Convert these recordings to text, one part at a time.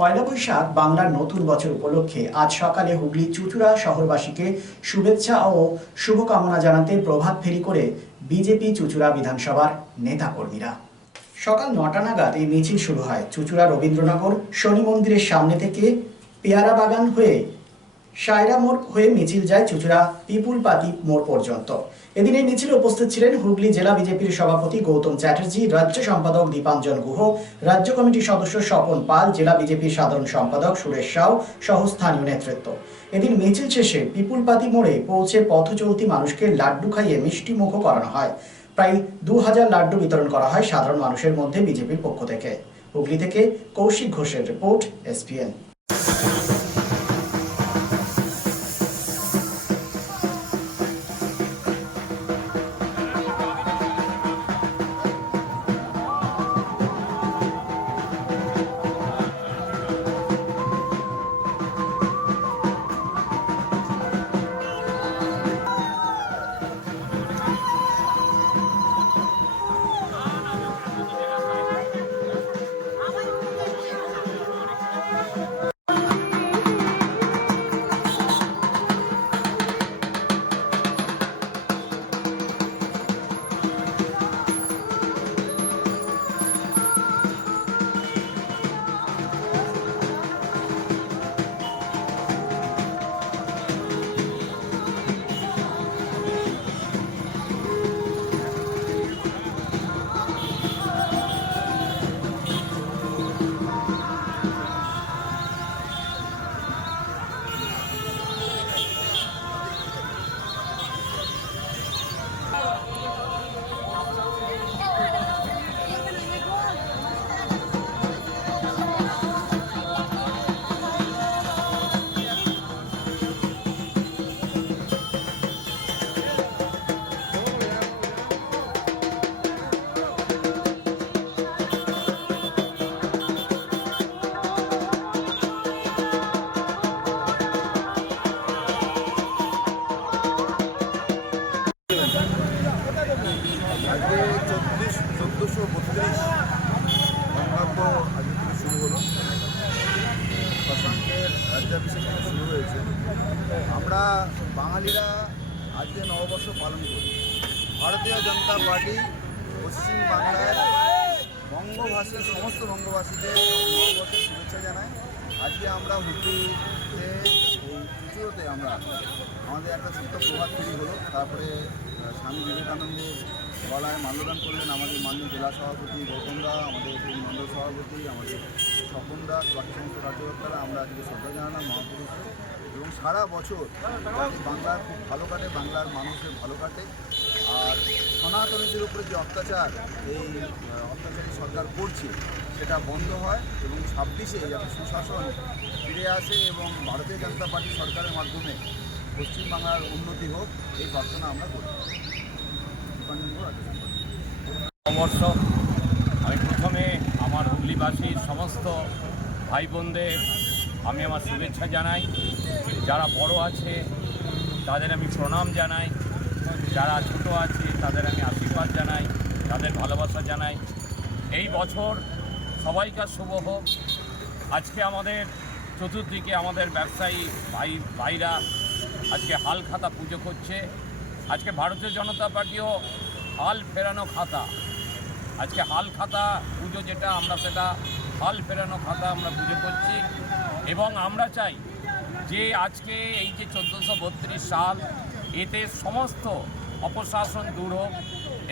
পয়লা বৈশাখ বাংলার নতুন বছর উপলক্ষে আজ সকালে হুগলি চুচুড়া শহরবাসীকে শুভেচ্ছা ও শুভকামনা জানাতে প্রভাত ফেরি করে বিজেপি চুচুড়া বিধানসভার নেতাকর্মীরা। সকাল নটা নাগাদ এই মিছিল শুরু হয় চুচুড়া রবীন্দ্রনগর শনি মন্দিরের সামনে থেকে পেয়ারা বাগান হয়ে সায়রা মোড় হয়ে মিছিল যায় চুচুড়া পিপুলপাতি মোড় পর্যন্ত। এদিন এই মিছিলে উপস্থিত ছিলেন হুগলি জেলা বিজেপির সভাপতি গৌতম চ্যাটার্জি, রাজ্য সম্পাদক দীপাঞ্জন গুহ, রাজ্য কমিটির সদস্য স্বপন পাল, জেলা বিজেপির সাধারণ সম্পাদক সুরেশ সাউ সহ স্থানীয় নেতৃত্ব। এদিন মিছিল শেষে পিপুল পাতি মোড়ে পৌঁছে পথ চলতি মানুষকে লাড্ডু খাইয়ে মিষ্টি মুখ করানো হয়। প্রায় দু হাজার লাড্ডু বিতরণ করা হয় সাধারণ মানুষের মধ্যে বিজেপির পক্ষ থেকে। হুগলি থেকে কৌশিক ঘোষের রিপোর্ট এসপিএন আজকে চব্বিশ, চোদ্দোশো বত্রিশ বঙ্গাব্দ আজকে থেকে শুরু হলো। শশাঙ্কের রাজ্যাভিষেক শুরু হয়েছে। আমরা বাঙালিরা আজকে নববর্ষ পালন করি। ভারতীয় জনতা পার্টি পশ্চিম বাংলার বঙ্গভাষীর সমস্ত বঙ্গবাসীদের নববর্ষের শুভেচ্ছা জানায়। আজকে আমরা হুগলিতে এই পুজোতে আমরা, আমাদের একটা ছোট্ট প্রভাত ফেরি হলো। তারপরে স্বামী বিবেকানন্দের গলায় মাল্যদান করলেন আমাদের মাননীয় জেলা সভাপতি গৌতমদা আমাদের মণ্ডল সভাপতি, আমাদের স্বপনদা বাকি সমস্ত রাজ্যকর্তারা আমরা আজকে শ্রদ্ধা জানালাম মহাপুরুষকে। এবং সারা বছর বাংলার খুব ভালো কাটে, বাংলার মানুষের ভালো কাটে। আর সনাতনীদের উপরে যে অত্যাচার, এই অত্যাচারী সরকার করছে, সেটা বন্ধ হয় এবং ছাব্বিশে যাতে সুশাসন ফিরে আসে এবং ভারতীয় জনতা পার্টি সরকারের মাধ্যমে পশ্চিমবাংলার উন্নতি হোক, এই প্রার্থনা আমরা করি। নববর্ষ আমি প্রথমে আমার হুগলিবাসীর সমস্ত ভাই বোনদের আমি আমার শুভেচ্ছা জানাই। যারা বড় আছে, তাদের আমি প্রণাম জানাই। যারা ছোট আছে, তাদের আমি আশীর্বাদ জানাই, তাদের ভালোবাসা জানাই। এই বছর সবাইকার শুভ হোক। আজকে আমাদের চতুর্দিকে আমাদের ব্যবসায়ী ভাই ভাইরা আজকে হাল খাতা পুজো করছে। আজকে ভারতীয় জনতা পার্টিও হাল ফেরানো খাতা। আজকে হাল খাতা, পুজো যেটা, আমরা সেটা হাল ফেরানো খাতা আমরা পুজো করছি। এবং আমরা চাই যে আজকে এই যে চোদ্দোশো বত্রিশ সাল, এতে সমস্ত অপশাসন দূর হোক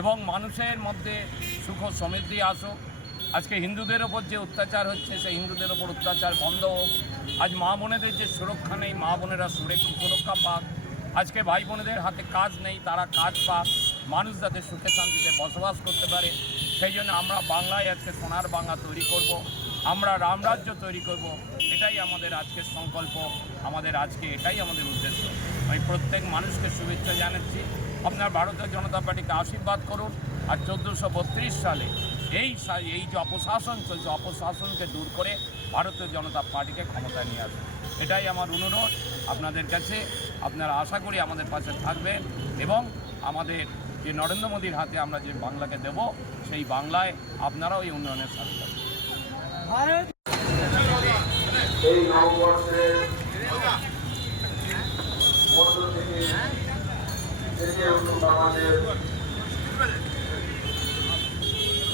এবং মানুষের মধ্যে সুখ সমৃদ্ধি আসুক। আজকে হিন্দুদের ওপর যে অত্যাচার হচ্ছে, সেই হিন্দুদের ওপর অত্যাচার বন্ধ হোক। আজ মা বোনেদের যে সুরক্ষা নেই, মা বোনেরা সুরক্ষা সুরক্ষা পাক। আজকে ভাই বোনেদের হাতে কাজ নেই, তারা কাজ পাক, মানুষ যাতে সুখে শান্তিতে বসবাস করতে পারে সেই জন্য আমরা বাংলায় আজকে সোনার বাংলা তৈরি করব। আমরা রামরাজ্য তৈরি করব। এটাই আমাদের আজকের সংকল্প, আমাদের আজকে এটাই আমাদের উদ্দেশ্য আমি প্রত্যেক মানুষকে শুভেচ্ছা জানাচ্ছি আপনার ভারতীয় জনতা পার্টিকে আশীর্বাদ করুন আর চোদ্দোশো সালে এই এই যে অপশাসন চলছে অপশাসনকে দূর করে ভারতীয় জনতা পার্টিকে ক্ষমতায় নিয়ে আসবে। এটাই আমার অনুরোধ আপনাদের কাছে। আপনারা আশা করি আমাদের পাশে থাকবেন এবং আমাদের যে নরেন্দ্র মোদীর হাতে আমরা যে বাংলাকে দেব, সেই বাংলায় আপনারাও এই উন্নয়নের সাথে এই আমাদের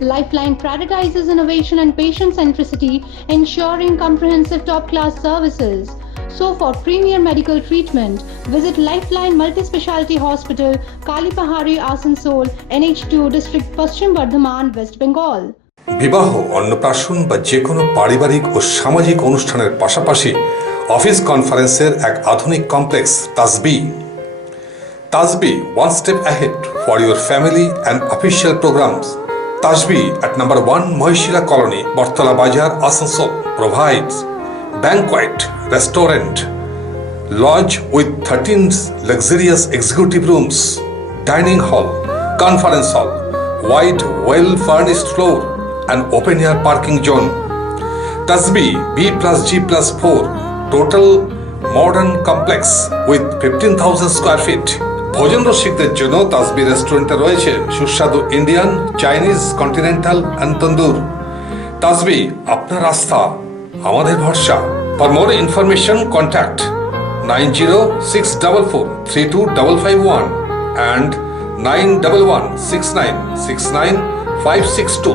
Lifeline prioritizes innovation and patient centricity, ensuring comprehensive top class services. So, for premier medical treatment, visit Lifeline Multi Speciality Hospital, Kalipahari, Asansol, NH2 District, Paschim Bardhaman, West Bengal. বিবাহ অন্নপ্রাশন বা যে কোনো পারিবারিক ও সামাজিক অনুষ্ঠানের পাশাপাশি অফিস কনফারেন্সের এক আধুনিক complex Tasbi Tasbi one step ahead for your family and official programs Tasbi at number one Mohishila colony Battala Bazar Asansol provides banquet restaurant lodge with 13 luxurious executive rooms, dining hall, conference hall, wide, well furnished floor, and open air parking zone. Tasbi B plus G plus 4, total modern complex with 15,000 square feet. ভোজন রসিকদের জন্য তাসবি রেস্টুরেন্টে রয়েছে সুস্বাদু Indian, Chinese, continental and tandoor. Tasbi আপনার আস্থা আমাদের ভরসা। For more information contact nine zero six double four three two double five one and nine double one six nine six nine five six two